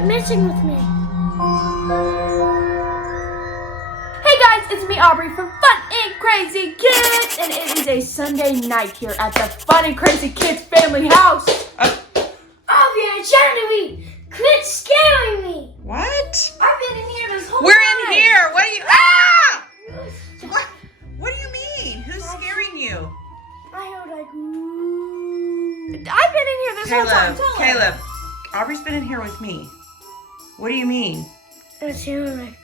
quit messing with me. Hey guys, it's me Aubrey from Fun and Crazy Kids, and it is a Sunday night here at the Fun and Crazy Kids family house. Aubrey, I'm trying to be. Quit scaring me. What? I've been in here this whole We're time. in here. What do you? Ah! What do you mean? Who's scaring you? I heard like. Ooh. I've been in here this whole time. Tell her. Caleb, Aubrey's been in here with me. What do you mean? I sounded like.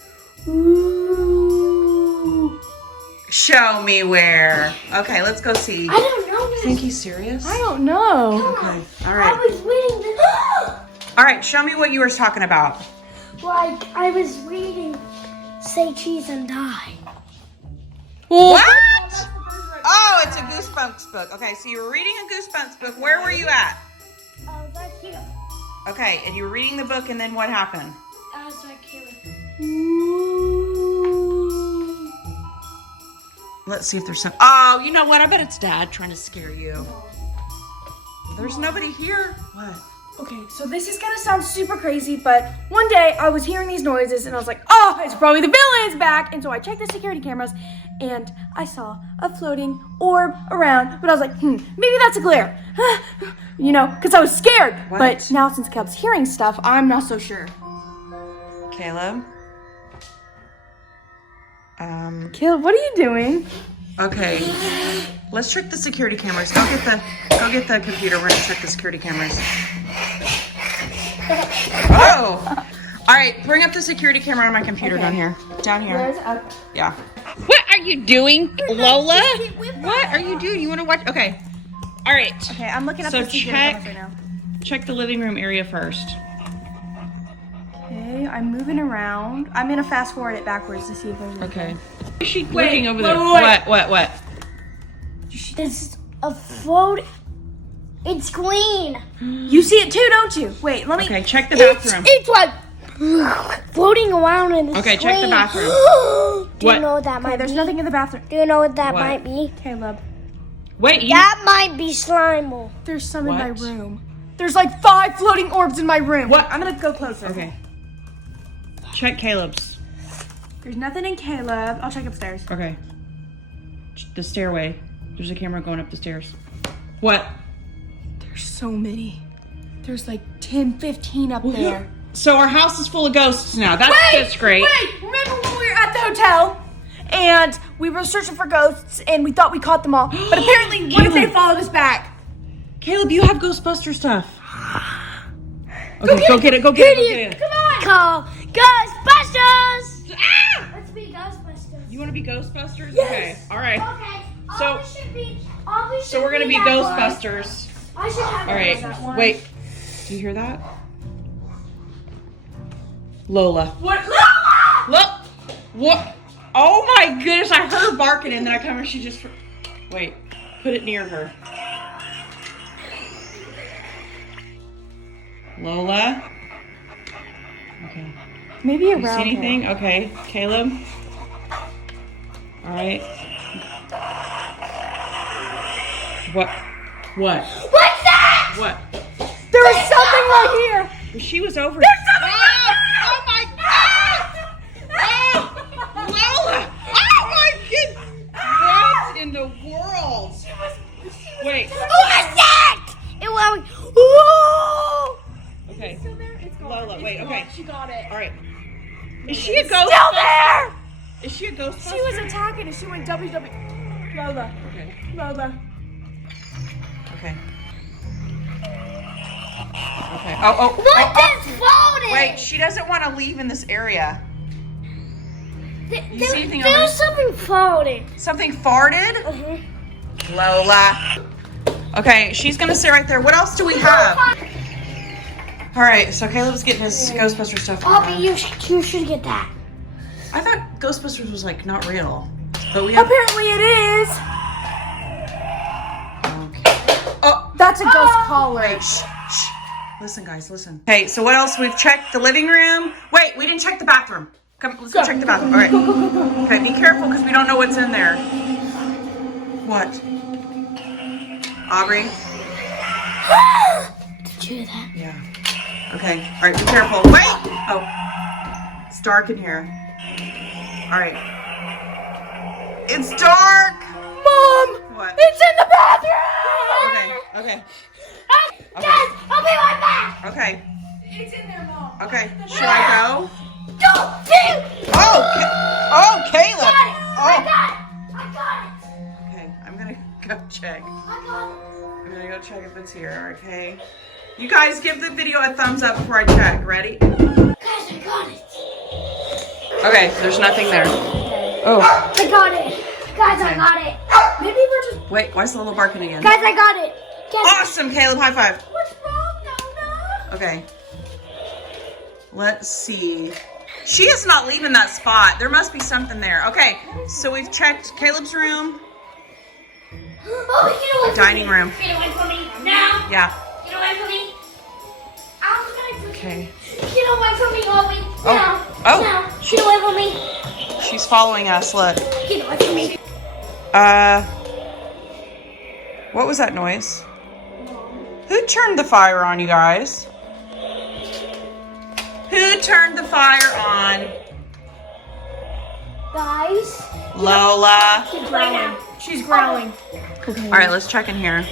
Ooh. Show me where. Okay, let's go see. I don't know. You think he's serious? I don't know. Okay, all I right. was reading the. All right, show me what you were talking about. Like I was reading, say cheese and die. What? Oh, it's a Goosebumps book. Okay, so you were reading a Goosebumps book. Where were you at? Back here. Okay, and you were reading the book, and then what happened? I was back here. Let's see if there's some. Oh, you know what? I bet it's Dad trying to scare you. There's nobody here. What? Okay, so this is gonna sound super crazy, but one day I was hearing these noises and I was like, oh, it's probably the villains back. And so I checked the security cameras and I saw a floating orb around, but I was like, maybe that's a glare. You know, because I was scared. What? But now since Caleb's hearing stuff, I'm not so sure. Caleb? Caleb, what are you doing? Okay. Let's check the security cameras. Go get the computer. We're gonna check the security cameras. Oh! All right, bring up the security camera on my computer down here. Down here. Yeah. What are you doing, Lola? What are you doing? You want to watch? Okay. All right. Okay, I'm looking up So the security cameras right now. check the living room area first. Okay, I'm moving around. I'm gonna fast forward it backwards to see if there's Okay. Is she looking over wait, there? wait. What? It's a float. It's green. You see it too, don't you? Wait, let me. Okay, check the bathroom. It's like floating around in the Okay, check the screen. bathroom. Do What? you know what that Okay, might there's be? nothing in the bathroom. Do you know what that What? might be? Caleb, Wait, you. That might be Slimer. there's some in my What? room. There's like 5 floating orbs in my room. What? I'm gonna go closer. Okay. Check Caleb's. There's nothing in Caleb. I'll check upstairs. Okay. The stairway. There's a camera going up the stairs. What? There's so many. There's like 10, 15 up there. So our house is full of ghosts now. That's great. Wait! Remember when we were at the hotel? And we were searching for ghosts and we thought we caught them all. But apparently one of them followed us back. Caleb, you have Ghostbuster stuff. Okay, go get it. Go get it. Come on. Call Ghostbusters. Ah! Let's be Ghostbusters. You want to be Ghostbusters? Yes. Okay. All right. Okay. So- So we're gonna be Ghostbusters. I should have All right. that one. Wait. Do you hear that? Lola. What? Look. What? Oh my goodness! I heard her barking, and then I come and she just. Wait. Put it near her. Lola. Okay. Maybe You around see anything? Okay. Caleb. All right. What? What? What's that? What? There was something right here. She was over. There's something Oh my God! Oh, Lola! Oh my goodness! What in the world? Wait. What's that? It went. Whoa! Okay. Still there? It's gone. Lola, wait. It's Okay. gone. She got it. All right. Is she a ghost? Still there. Is she a ghost? She was attacking and she went WW. Lola. Okay. Lola. Okay. Okay. Oh. What is floating? Wait. She doesn't want to leave in this area. You see anything over There's something floating. Something farted? Lola. Okay, she's gonna sit right there. What else do we have? All right, so Caleb's getting his Ghostbuster stuff. Bobby, you should get that. I thought Ghostbusters was like not real, but we have. Apparently it is. Okay. Oh, That's a ghost collar. wait. Shh. Listen, guys, listen. Okay, so what else? We've checked the living room. Wait, we didn't check the bathroom. Come, let's go check the bathroom. All right. Okay, be careful because we don't know what's in there. What? Aubrey? Did you hear that? Yeah. Okay. All right, be careful. Wait! Oh. It's dark in here. All right. It's dark! Mom! What? It's in the bathroom! Okay. Guys, I'll be right back. Okay. It's in there, Mom. Okay. Should I go? Don't do. Oh, Caleb! I got it. Okay, I'm gonna go check. I got it. I'm gonna go check if it's here, okay? You guys give the video a thumbs up before I check. Ready? Guys, I got it. Okay, there's nothing there. Oh. I got it. Guys, I got it. Maybe we're just. Wait, why is the little barking again? Guys, I got it. Guys, Awesome, Caleb, high five. what's wrong, Nona? Okay. Let's see. She is not leaving that spot. There must be something there. Okay, so we've checked Caleb's room. Oh, get away from Dining me. room. Get away from me. Now. Yeah. Get away from me. I'm gonna do Okay. Get away from me, Aubrey. Oh. Now. Oh. Now. Get away from me. She's following us, look. Get away from me. What was that noise? Who turned the fire on, you guys? Who turned the fire on? Guys. Lola. She's right now. She's growling. All right, let's check in here.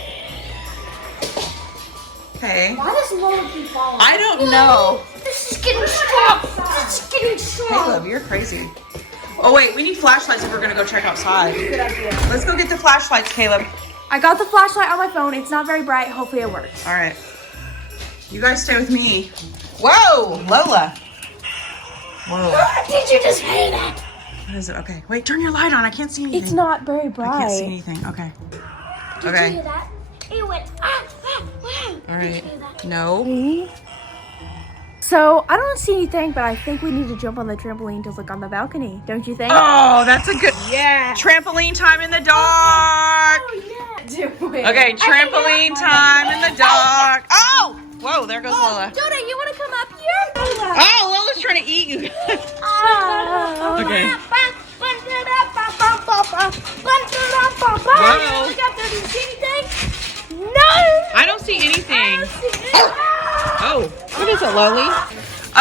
Okay. Why does Lola keep falling? I don't know. This is getting strong. This is getting strong. Caleb, you're crazy. Oh wait, we need flashlights if we're gonna go check outside. Good idea. Let's go get the flashlights, Caleb. I got the flashlight on my phone. It's not very bright. Hopefully it works. All right. You guys stay with me. Whoa, Lola. Whoa. Did you just hear that? What is it? Okay, wait, turn your light on. I can't see anything. It's not very I can't see bright. anything. Okay. Did Okay. you hear that? It went wow. All right. Did you hear that? No. So I don't see anything, but I think we need to jump on the trampoline to look on the balcony. Don't you think? Oh, that's a good. Yeah. Trampoline time in the dark. Okay, trampoline time in the dark. Oh! Whoa, there goes Lola. Jonah, you want to come up here? Oh, Lola's trying to eat you. Okay. Whoa. Do you see anything? No. I don't see anything. Oh, what is it, Loli?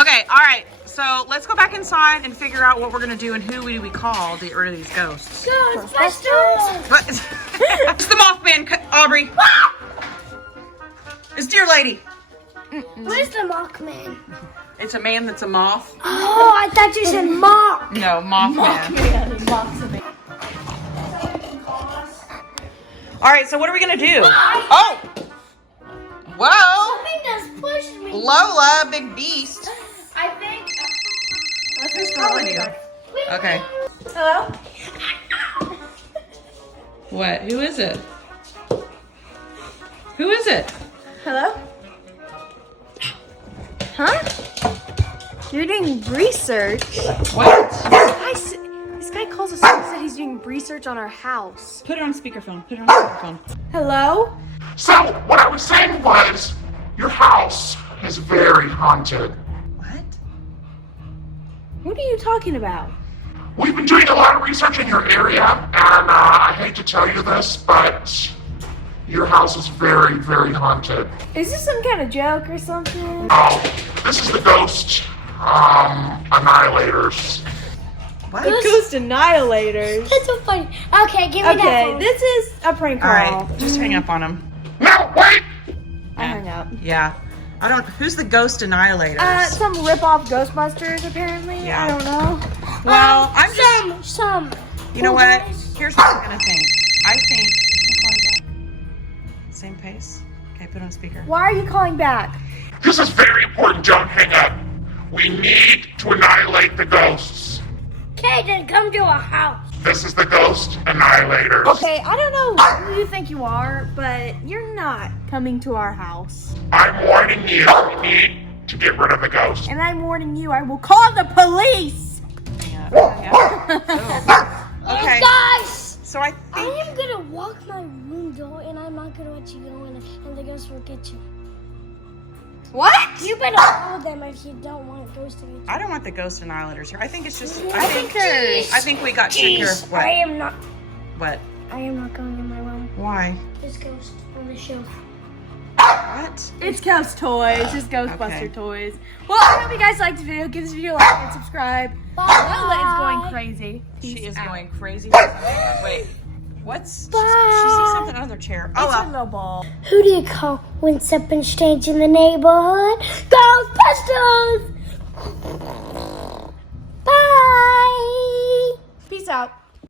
Okay, all right. So let's go back inside and figure out what we're gonna do and who do we call to get rid of these ghosts. Ghostbusters! What? It's the Mothman, Aubrey. It's Dear Lady. What is the Mothman? It's a man that's a moth. Oh, I thought you said mock. No, Mothman. All right, so what are we gonna do? Oh! Whoa! Something just pushed me. Lola, big beast. I think. Who's calling you? Okay. Hello? What? Who is it? Who is it? Hello? Huh? You're doing research. What? This guy calls us and said he's doing research on our house. Put it on speakerphone. Put it on speakerphone. Hello? So, what I was saying was, your house is very haunted. What? What are you talking about? We've been doing a lot of research in your area, and I hate to tell you this, but your house is very, very haunted. Is this some kind of joke or something? Oh, this is the ghost, annihilators. What? Ghost annihilators. That's so funny. Okay, give me that Okay, phone. this is a prank call. All right, just hang up on him. No, wait! I hung up. Yeah. I don't. Who's the ghost annihilators? Some rip-off Ghostbusters, apparently. Yeah. I don't know. Well, I'm just. Some. You know what? Here's what I'm gonna think. I think. Same pace. Okay, put it on speaker. Why are you calling back? This is very important, don't hang up. We need to annihilate the ghosts. Okay, then come to our house. This is the ghost annihilators. Okay, I don't know who you think you are, but you're not coming to our house. I'm warning you, we need to get rid of the ghost. And I'm warning you, I will call the police! Okay. Guys! So I I think. am gonna walk my room door and I'm not gonna let you go in and the ghost will get you. What? You better call them if you don't want a ghost to get you. I don't want the ghost annihilators here. I think it's just. I think there's... I think we got sicker. Jeez, What? I am not What? going in my room. Why? There's ghost on the shelf. What? It's Kev's toys, just Ghostbuster Okay. toys. Well, I hope you guys liked the video. Give this video a like and subscribe. Lola is going crazy. She Peace is out. going crazy. Wait, wshe sees something under the chair. Oh, It's a well. little ball. Who do you call when something's strange in the neighborhood? Ghostbusters! Bye! Peace out.